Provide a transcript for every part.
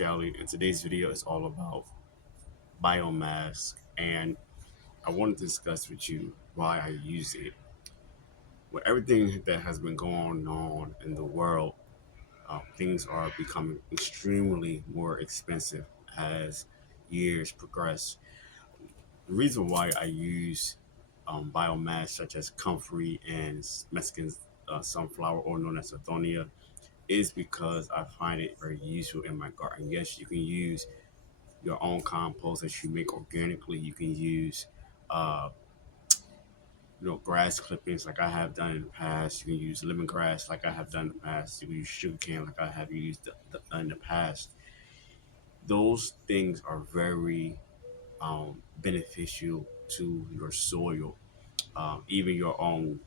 Shelly, and today's video is all about biomass. And I want to discuss with you why I use it. With everything that has been going on in the world, things are becoming extremely more expensive as years progress. The reason why I use biomass such as Comfrey and Mexican sunflower, or known as Athonia, is because I find it very useful in my garden. Yes, you can use your own compost that you make organically. You can use, uh, grass clippings like I have done in the past. You can use lemongrass like I have done in the past. You can use sugarcane like I have used in the past. Those things are very beneficial to your soil. Even your own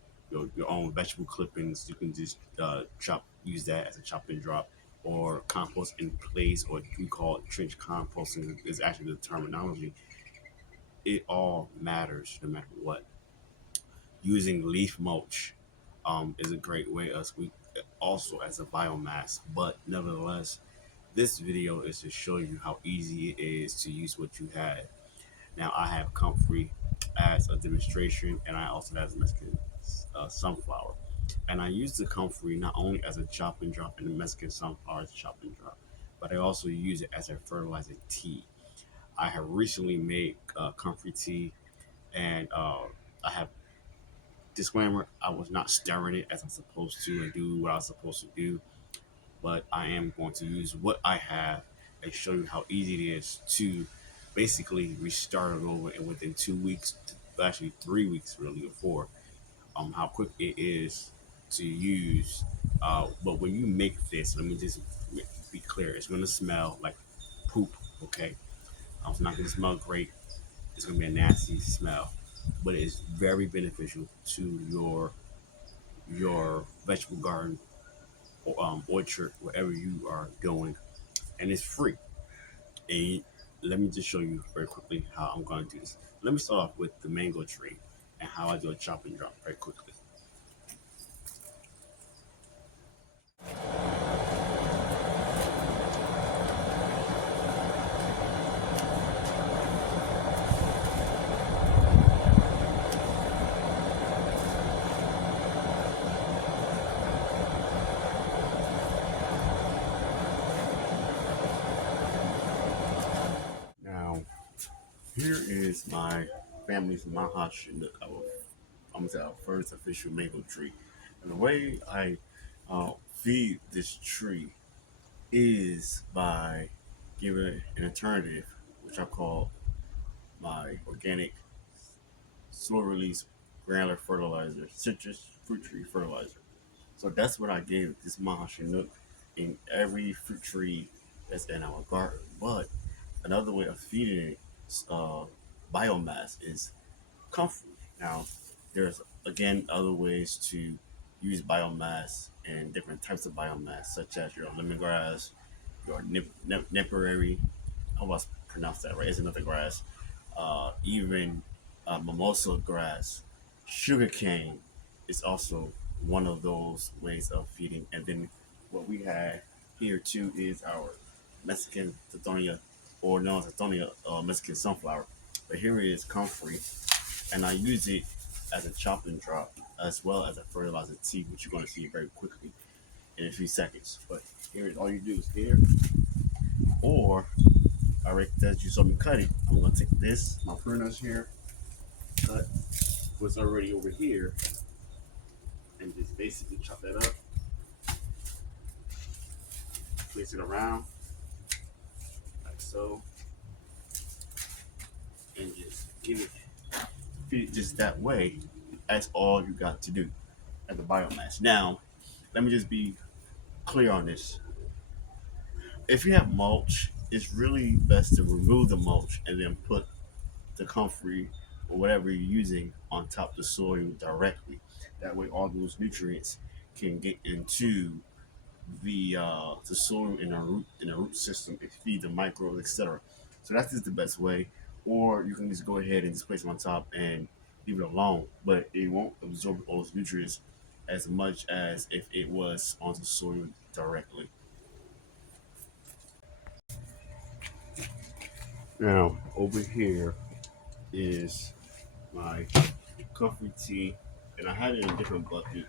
vegetable clippings, you can just use that as a chop and drop, or compost in place, or we call it trench composting is actually the terminology. It all matters no matter what. Using leaf mulch is a great way as we also as a biomass, but nevertheless, this video is to show you how easy it is to use what you have. Now I have Comfrey as a demonstration, and I also have Mexican sunflower. And I use the Comfrey not only as a chop and drop in the Mexican sunflower as a chop and drop, but I also use it as a fertilizer tea. I have recently made Comfrey tea, and I have disclaimer: I was not stirring it as I'm supposed to and do what I was supposed to do, but I am going to use what I have and show you how easy it is to basically restart it over and within 2 weeks, actually 3 weeks really, or four, how quick it is to use. But when you make this, let me just be clear: it's going to smell like poop. Okay, it's not going to smell great. It's going to be a nasty smell, but it's very beneficial to your vegetable garden or orchard, wherever you are going, and it's free. And let me just show you very quickly how I'm going to do this. Let me start off with the mango tree and how I do a chop and drop very quickly. Now, here is my family's maha chinook. I'm gonna say our first official mango tree. And the way I feed this tree is by giving it an alternative, which I call my organic slow release granular fertilizer, citrus fruit tree fertilizer. So that's what I gave this maha chinook in every fruit tree that's in our garden. But another way of feeding it uh, biomass is comfort. Now, there's again other ways to use biomass and different types of biomass, such as your lemongrass, your nipperary. I hope I pronounced that right. It's another grass. Even mimosa grass, sugarcane is also one of those ways of feeding. And then what we have here too is our Mexican Tithonia, or known as Tithonia Mexican sunflower. But here is Comfrey, and I use it as a chop and drop as well as a fertilizer tea, which you're going to see very quickly in a few seconds. But here is all you do is here, or as you saw me cut it, I'm going to take this, my pruners here, cut what's already over here, and just basically chop that up, place it around like so, and just feed it just that way. That's all you got to do as a biomass. Now, let me just be clear on this. If you have mulch, it's really best to remove the mulch and then put the comfrey or whatever you're using on top of the soil directly. That way, all those nutrients can get into the soil in the root system and feed the microbes, etc. So that's just the best way. Or you can just go ahead and just place them on top and leave it alone, but it won't absorb all those nutrients as much as if it was on the soil directly. Now, over here is my Comfrey tea, and I had it in a different bucket.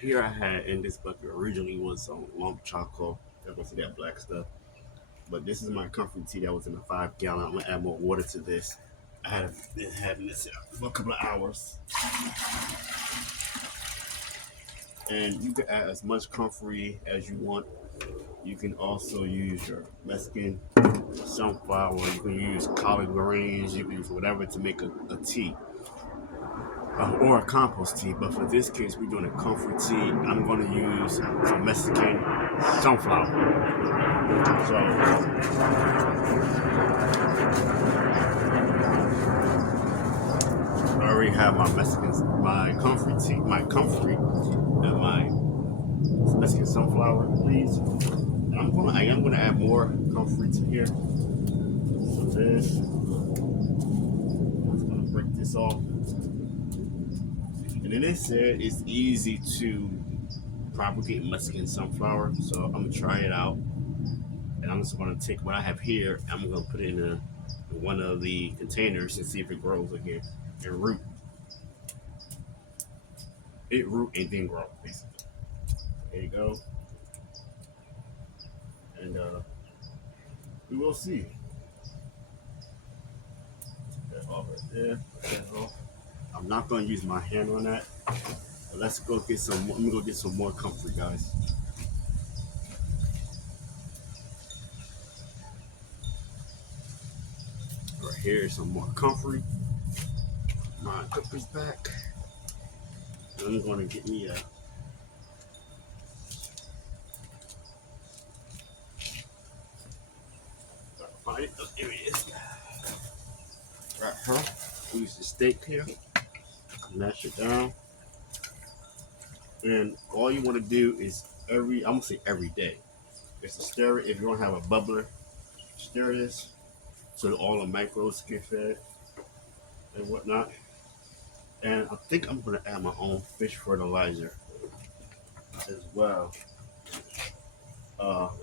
Here I had in this bucket originally was some lump chocolate. That was that black stuff. But this is my Comfrey tea that was in a 5 gallon. I'm gonna add more water to this. I had been having this for a couple of hours, and you can add as much Comfrey as you want. You can also use your Mexican sunflower. You can use collard greens. You can use whatever to make a tea or a compost tea. But for this case, we're doing a comfort tea. I'm going to use some Mexican sunflower. So I already have my my comfort tea, my comfrey, and my Mexican sunflower leaves. And I am gonna add more comfrey to here. So this, I'm just gonna break this off. And then they said it's easy to propagate Mexican sunflower, so I'm gonna try it out. And I'm just gonna take what I have here. I'm gonna put it in one of the containers and see if it grows again and root. It root and then grow basically. There you go. And we will see. That off right there. That off. I'm not gonna use my hand on that. But let's go get some. Let me go get some more comfort, guys. Right here is some more comfort. My cooker's back. I'm gonna get me a. Find it. Oh, there it is. Right here. Use the steak here. Mash it down. And all you want to do is I'm gonna say every day. Is to stir it. If you don't have a bubbler, stir this so that all the microbes get fed and whatnot. And I think I'm gonna add my own fish fertilizer as well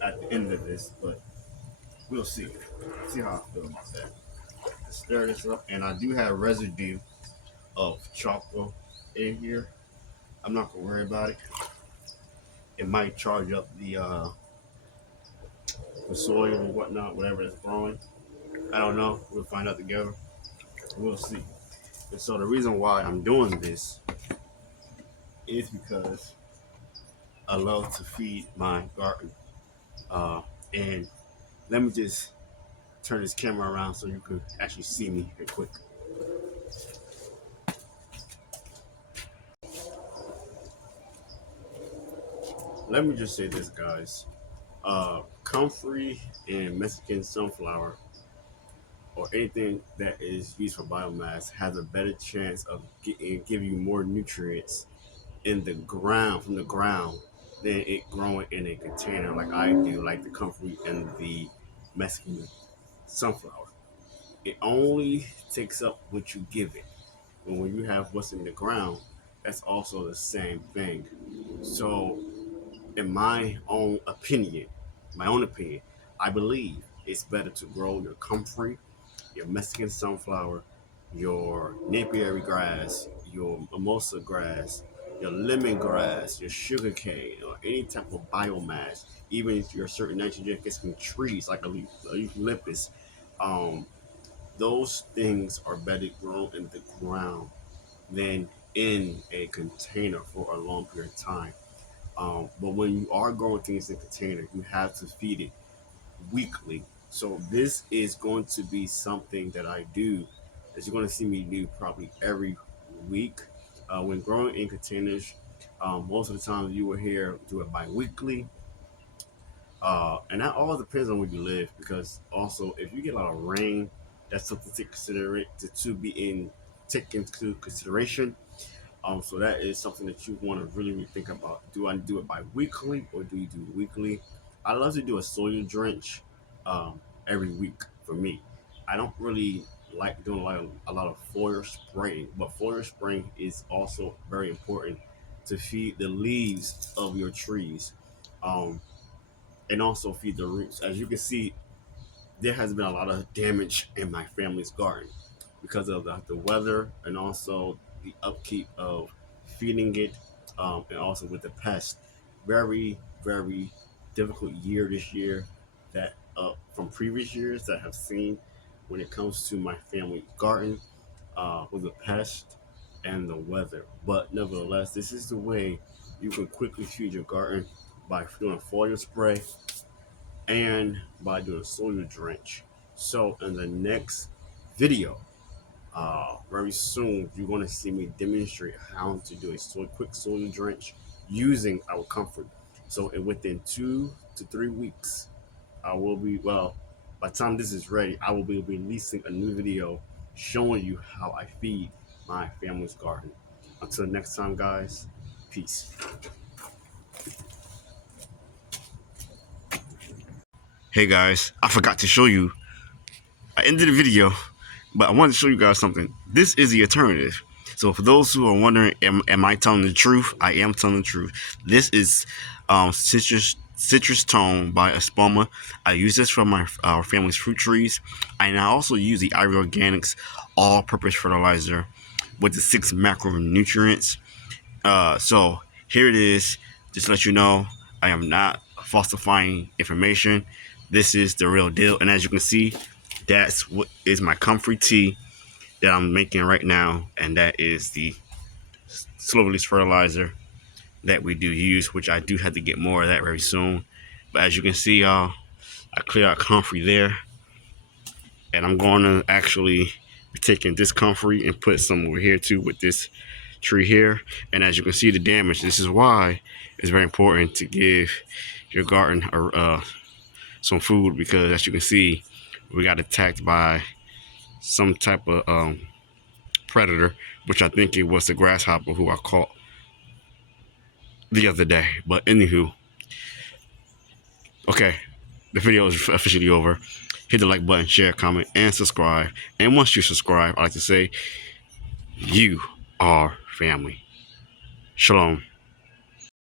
at the end of this, but we'll see. See how I feel about that. Stir this up, and I do have residue of chocolate in here. I'm not gonna worry about it. It might charge up the soil and whatnot, whatever it's growing. I don't know. We'll find out together. We'll see. And so the reason why I'm doing this is because I love to feed my garden. And let me just turn this camera around so you can actually see me real quick. Let me just say this, guys. Comfrey and Mexican sunflower or anything that is used for biomass has a better chance of giving you more nutrients in the ground from the ground than it growing in a container like I do, like the Comfrey and the Mexican sunflower. It only takes up what you give it. And when you have what's in the ground, that's also the same thing. So, in my own opinion, I believe it's better to grow your comfrey, your Mexican sunflower, your Napier grass, your mimosa grass, your lemongrass, your sugar cane, or any type of biomass, even if your certain nitrogen gets from trees like a eucalyptus. Um, those things are better grown in the ground than in a container for a long period of time. But when you are growing things in a container, you have to feed it weekly. So this is going to be something that I do that you're going to see me do probably every week. When growing in containers, most of the time you will hear do it bi-weekly. And that all depends on where you live because also if you get a lot of rain, that's something to consider it to be in take into consideration. So that is something that you want to really think about. Do I do it bi-weekly or do you do it weekly? I love to do a soil drench every week for me. I don't really like doing a lot of foliar spraying, but foliar spraying is also very important to feed the leaves of your trees, um, and also feed the roots. As you can see, there has been a lot of damage in my family's garden because of the weather and also the upkeep of feeding it, and also with the pest. Very, very difficult year this year that from previous years that I have seen when it comes to my family garden with the pest and the weather. But nevertheless, this is the way you can quickly feed your garden by doing a foliar spray and by doing soil drench. So in the next video, very soon, you're going to see me demonstrate how to do a quick soil drench using our Comfrey. So within 2 to 3 weeks, I will be, well, by the time this is ready, I will be releasing a new video showing you how I feed my family's garden. Until next time, guys, peace. Hey guys, I forgot to show you. I ended the video, but I wanted to show you guys something. This is the alternative. So for those who are wondering, am I telling the truth? I am telling the truth. This is citrus tone by Espoma. I use this for my our family's fruit trees, and I also use the Ivy Organics all-purpose fertilizer with the 6 macronutrients. So here it is. Just to let you know, I am not falsifying information. This is the real deal, and as you can see, that's what is my Comfrey tea that I'm making right now, and that is the slow release fertilizer that we do use, which I do have to get more of that very soon. But as you can see, y'all, I clear out Comfrey there, and I'm going to actually be taking this Comfrey and put some over here too with this tree here. And as you can see, the damage. This is why it's very important to give your garden some food, because as you can see, we got attacked by some type of predator, which I think it was the grasshopper who I caught the other day. But anywho, okay, the video is officially over. Hit the like button, share, comment, and subscribe. And once you subscribe, I like to say, you are family. Shalom.